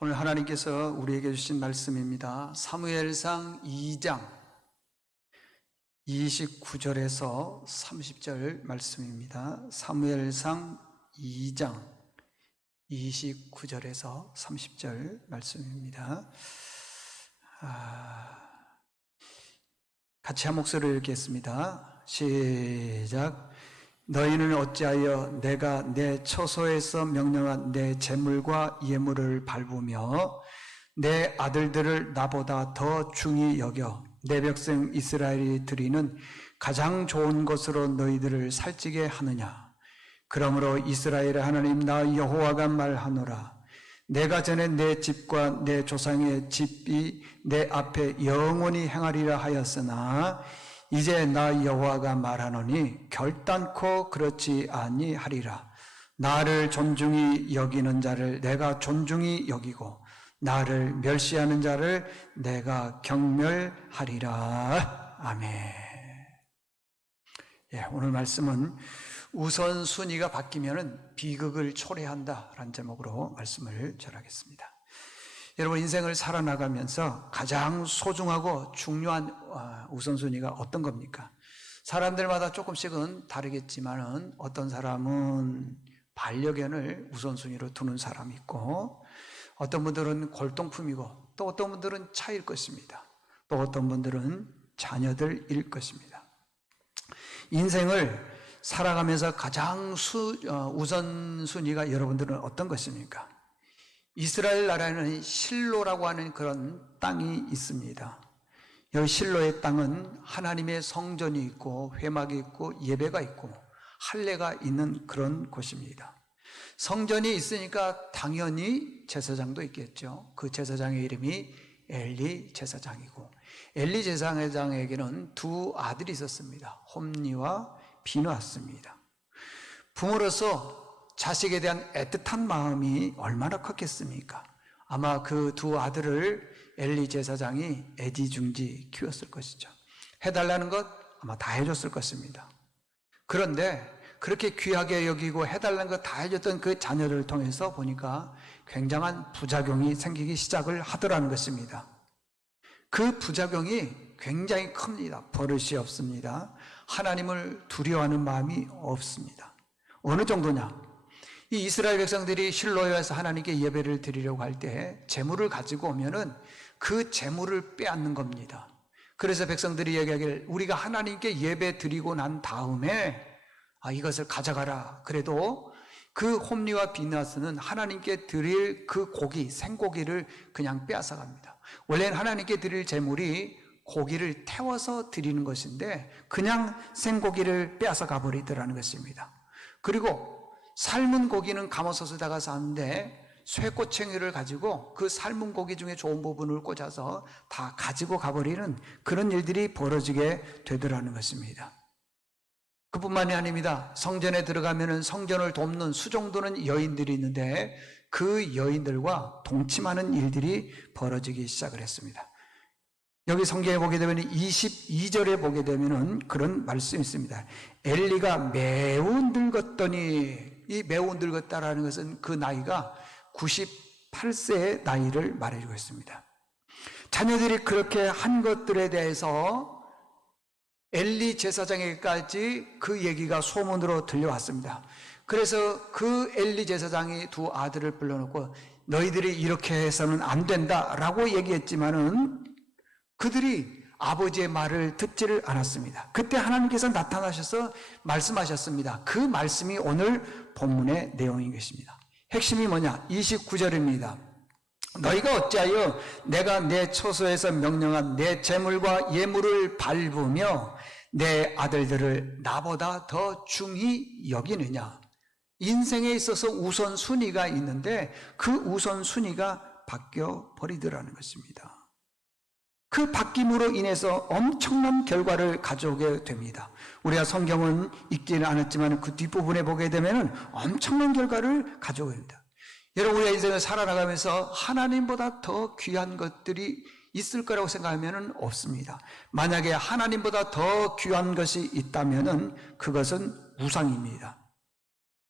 오늘 하나님께서 우리에게 주신 말씀입니다. 사무엘상 2장 29절에서 30절 말씀입니다. 사무엘상 2장 29절에서 30절 말씀입니다. 같이 한 목소리로 읽겠습니다. 시작. 너희는 어찌하여 내가 내 처소에서 명령한 내 재물과 예물을 밟으며 내 아들들을 나보다 더 중히 여겨 내 백성 이스라엘이 드리는 가장 좋은 것으로 너희들을 살찌게 하느냐? 그러므로 이스라엘의 하나님 나 여호와가 말하노라. 내가 전에 내 집과 내 조상의 집이 내 앞에 영원히 행하리라 하였으나 이제 나 여호와가 말하노니 결단코 그렇지 아니하리라. 나를 존중히 여기는 자를 내가 존중히 여기고 나를 멸시하는 자를 내가 경멸하리라. 아멘. 오늘 말씀은 우선순위가 바뀌면 비극을 초래한다라는 제목으로 말씀을 전하겠습니다. 여러분, 인생을 살아나가면서 가장 소중하고 중요한 우선순위가 어떤 겁니까? 사람들마다 조금씩은 다르겠지만은 어떤 사람은 반려견을 우선순위로 두는 사람이 있고, 어떤 분들은 골동품이고, 또 어떤 분들은 차일 것입니다. 또 어떤 분들은 자녀들일 것입니다. 인생을 살아가면서 가장 우선순위가 여러분들은 어떤 것입니까? 이스라엘 나라에는 실로라고 하는 그런 땅이 있습니다. 여기 실로의 땅은 하나님의 성전이 있고 회막이 있고 예배가 있고 할례가 있는 그런 곳입니다. 성전이 있으니까 당연히 제사장도 있겠죠. 그 제사장의 이름이 엘리 제사장이고, 엘리 제사장에게는 두 아들이 있었습니다. 홈니와 비느하스입니다. 부모로서 자식에 대한 애틋한 마음이 얼마나 컸겠습니까? 아마 그 두 아들을 엘리 제사장이 애지중지 키웠을 것이죠. 해달라는 것 아마 다 해줬을 것입니다. 그런데 그렇게 귀하게 여기고 해달라는 것 다 해줬던 그 자녀를 통해서 보니까 굉장한 부작용이 생기기 시작을 하더라는 것입니다. 그 부작용이 굉장히 큽니다. 버릇이 없습니다. 하나님을 두려워하는 마음이 없습니다. 어느 정도냐? 이 이스라엘 백성들이 실로에 와서 하나님께 예배를 드리려고 할 때 재물을 가지고 오면은 그 재물을 빼앗는 겁니다. 그래서 백성들이 얘기하기를 우리가 하나님께 예배 드리고 난 다음에 이것을 가져가라. 그래도 그 홈리와 비느하스는 하나님께 드릴 그 고기, 생고기를 그냥 빼앗아 갑니다. 원래는 하나님께 드릴 재물이 고기를 태워서 드리는 것인데 그냥 생고기를 빼앗아 가버리더라는 것입니다. 그리고 삶은 고기는 감옥솥에다가 쌌는데 쇠꼬챙이를 가지고 그 삶은 고기 중에 좋은 부분을 꽂아서 다 가지고 가버리는 그런 일들이 벌어지게 되더라는 것입니다. 그뿐만이 아닙니다. 성전에 들어가면 성전을 돕는 수종도는 여인들이 있는데 그 여인들과 동침하는 일들이 벌어지기 시작을 했습니다. 여기 성경에 보게 되면 22절에 보게 되면 그런 말씀이 있습니다. 엘리가 매우 늙었더니, 이 매우 늙었다라는 것은 그 나이가 98세의 나이를 말해주고 있습니다. 자녀들이 그렇게 한 것들에 대해서 엘리 제사장에게까지 그 얘기가 소문으로 들려왔습니다. 그래서 그 엘리 제사장이 두 아들을 불러놓고 너희들이 이렇게 해서는 안 된다라고 얘기했지만은 그들이 아버지의 말을 듣지를 않았습니다. 그때 하나님께서 나타나셔서 말씀하셨습니다. 그 말씀이 오늘 본문의 내용인 것입니다. 핵심이 뭐냐? 29절입니다. 너희가 어찌하여 내가 내 처소에서 명령한 내 재물과 예물을 밟으며 내 아들들을 나보다 더 중히 여기느냐? 인생에 있어서 우선순위가 있는데 그 우선순위가 바뀌어 버리더라는 것입니다. 그 바뀜으로 인해서 엄청난 결과를 가져오게 됩니다. 우리가 성경은 읽지는 않았지만 그 뒷부분에 보게 되면 엄청난 결과를 가져오게 됩니다. 여러분, 우리가 인생을 살아나가면서 하나님보다 더 귀한 것들이 있을 거라고 생각하면 없습니다. 만약에 하나님보다 더 귀한 것이 있다면 그것은 우상입니다.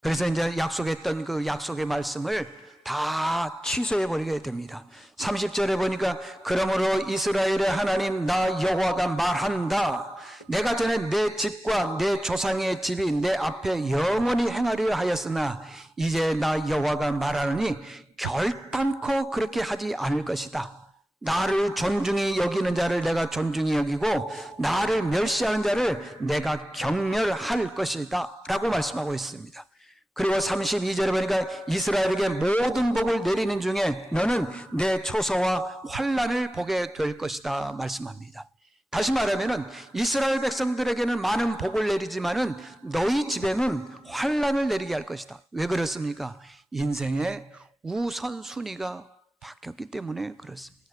그래서 이제 약속했던 그 약속의 말씀을 다 취소해버리게 됩니다. 30절에 보니까 그러므로 이스라엘의 하나님 나 여호와가 말한다. 내가 전에 내 집과 내 조상의 집이 내 앞에 영원히 행하려 하였으나 이제 나 여호와가 말하노니 결단코 그렇게 하지 않을 것이다. 나를 존중히 여기는 자를 내가 존중히 여기고 나를 멸시하는 자를 내가 경멸할 것이다 라고 말씀하고 있습니다. 그리고 32절에 보니까 이스라엘에게 모든 복을 내리는 중에 너는 내 초소와 환난을 보게 될 것이다 말씀합니다. 다시 말하면은 이스라엘 백성들에게는 많은 복을 내리지만은 너희 집에는 환난을 내리게 할 것이다. 왜 그렇습니까? 인생의 우선순위가 바뀌었기 때문에 그렇습니다.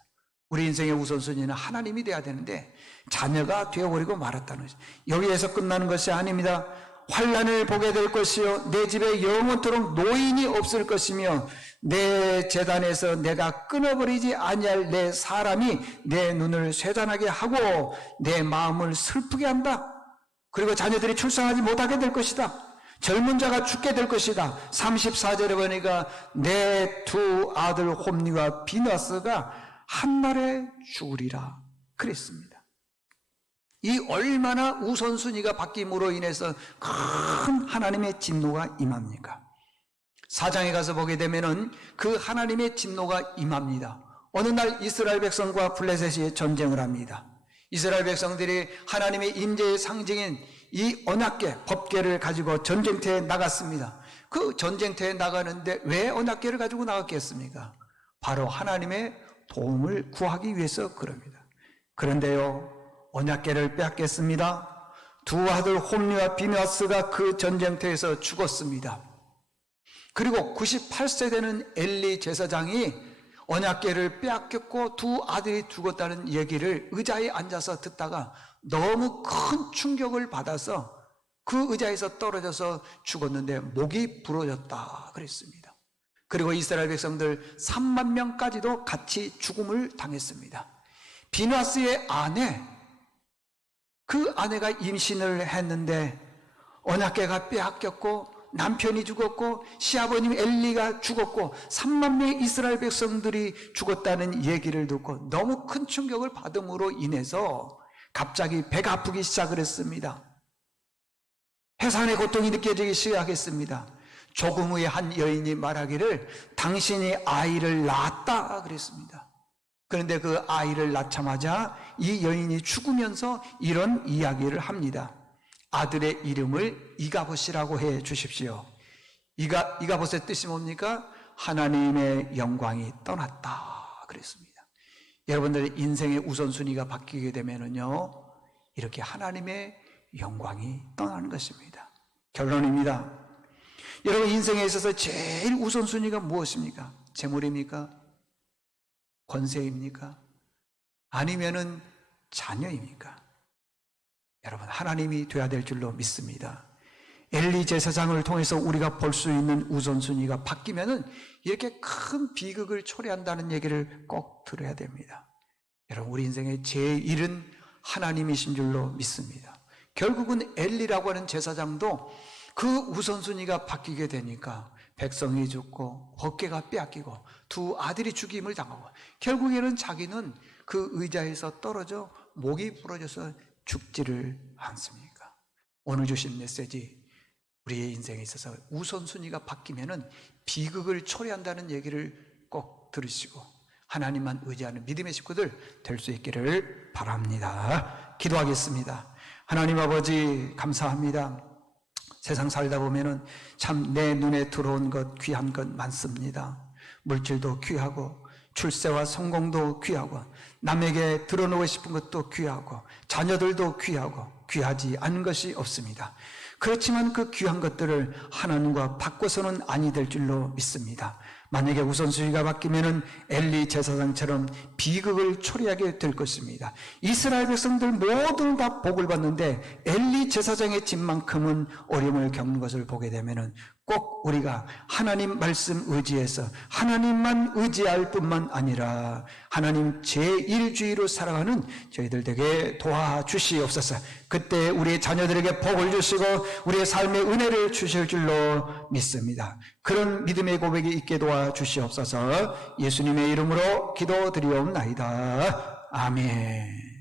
우리 인생의 우선순위는 하나님이 돼야 되는데 자녀가 되어버리고 말았다는 것이죠. 여기에서 끝나는 것이 아닙니다. 환난을 보게 될 것이요 내 집에 영원토록 노인이 없을 것이며 내 제단에서 내가 끊어버리지 아니할 내 사람이 내 눈을 쇠잔하게 하고 내 마음을 슬프게 한다. 그리고 자녀들이 출산하지 못하게 될 것이다. 젊은 자가 죽게 될 것이다. 34절에 보니까 내 두 아들 홈니와 비너스가 한날에 죽으리라 그랬습니다. 이 얼마나 우선순위가 바뀜으로 인해서 큰 하나님의 진노가 임합니까? 4장에 가서 보게 되면은 그 하나님의 진노가 임합니다. 어느 날 이스라엘 백성과 블레셋이 전쟁을 합니다. 이스라엘 백성들이 하나님의 임재의 상징인 이 언약궤, 법궤를 가지고 전쟁터에 나갔습니다. 그 전쟁터에 나가는데 왜 언약궤를 가지고 나갔겠습니까? 바로 하나님의 도움을 구하기 위해서 그럽니다. 그런데요, 언약궤를 빼앗겼습니다. 두 아들 홈리와 비느하스가 그 전쟁터에서 죽었습니다. 그리고 98세 되는 엘리 제사장이 언약궤를 빼앗겼고 두 아들이 죽었다는 얘기를 의자에 앉아서 듣다가 너무 큰 충격을 받아서 그 의자에서 떨어져서 죽었는데 목이 부러졌다 그랬습니다. 그리고 이스라엘 백성들 3만 명까지도 같이 죽음을 당했습니다. 비느하스의 아내, 그 아내가 임신을 했는데 언약궤가 빼앗겼고 남편이 죽었고 시아버님 엘리가 죽었고 3만 명의 이스라엘 백성들이 죽었다는 얘기를 듣고 너무 큰 충격을 받음으로 인해서 갑자기 배가 아프기 시작을 했습니다. 해산의 고통이 느껴지기 시작했습니다. 조금 후에 한 여인이 말하기를 당신이 아이를 낳았다 그랬습니다. 그런데 그 아이를 낳자마자 이 여인이 죽으면서 이런 이야기를 합니다. 아들의 이름을 이가봇이라고 해 주십시오. 이가봇의 뜻이 뭡니까? 하나님의 영광이 떠났다 그랬습니다. 여러분들 인생의 우선순위가 바뀌게 되면은요, 이렇게 하나님의 영광이 떠나는 것입니다. 결론입니다. 여러분 인생에 있어서 제일 우선순위가 무엇입니까? 재물입니까? 권세입니까? 아니면은 자녀입니까? 여러분 하나님이 돼야 될 줄로 믿습니다. 엘리 제사장을 통해서 우리가 볼 수 있는 우선순위가 바뀌면은 이렇게 큰 비극을 초래한다는 얘기를 꼭 들어야 됩니다. 여러분 우리 인생의 제1은 하나님이신 줄로 믿습니다. 결국은 엘리라고 하는 제사장도 그 우선순위가 바뀌게 되니까 백성이 죽고 법궤가 빼앗기고 두 아들이 죽임을 당하고 결국에는 자기는 그 의자에서 떨어져 목이 부러져서 죽지를 않습니까? 오늘 주신 메시지, 우리의 인생에 있어서 우선순위가 바뀌면은 비극을 초래한다는 얘기를 꼭 들으시고 하나님만 의지하는 믿음의 식구들 될 수 있기를 바랍니다. 기도하겠습니다. 하나님 아버지 감사합니다. 세상 살다 보면은 참 내 눈에 들어온 것 귀한 것 많습니다. 물질도 귀하고 출세와 성공도 귀하고 남에게 드러내고 싶은 것도 귀하고 자녀들도 귀하고 귀하지 않은 것이 없습니다. 그렇지만 그 귀한 것들을 하나님과 바꿔서는 아니 될 줄로 믿습니다. 만약에 우선순위가 바뀌면은 엘리 제사장처럼 비극을 초래하게 될 것입니다. 이스라엘 백성들 모두 다 복을 받는데 엘리 제사장의 집만큼은 어려움을 겪는 것을 보게 되면은 꼭 우리가 하나님 말씀 의지해서 하나님만 의지할 뿐만 아니라 하나님 제1주의로 살아가는 저희들 되게 도와주시옵소서. 그때 우리 자녀들에게 복을 주시고 우리의 삶의 은혜를 주실 줄로 믿습니다. 그런 믿음의 고백이 있게 도와주시옵소서. 예수님의 이름으로 기도드리옵나이다. 아멘.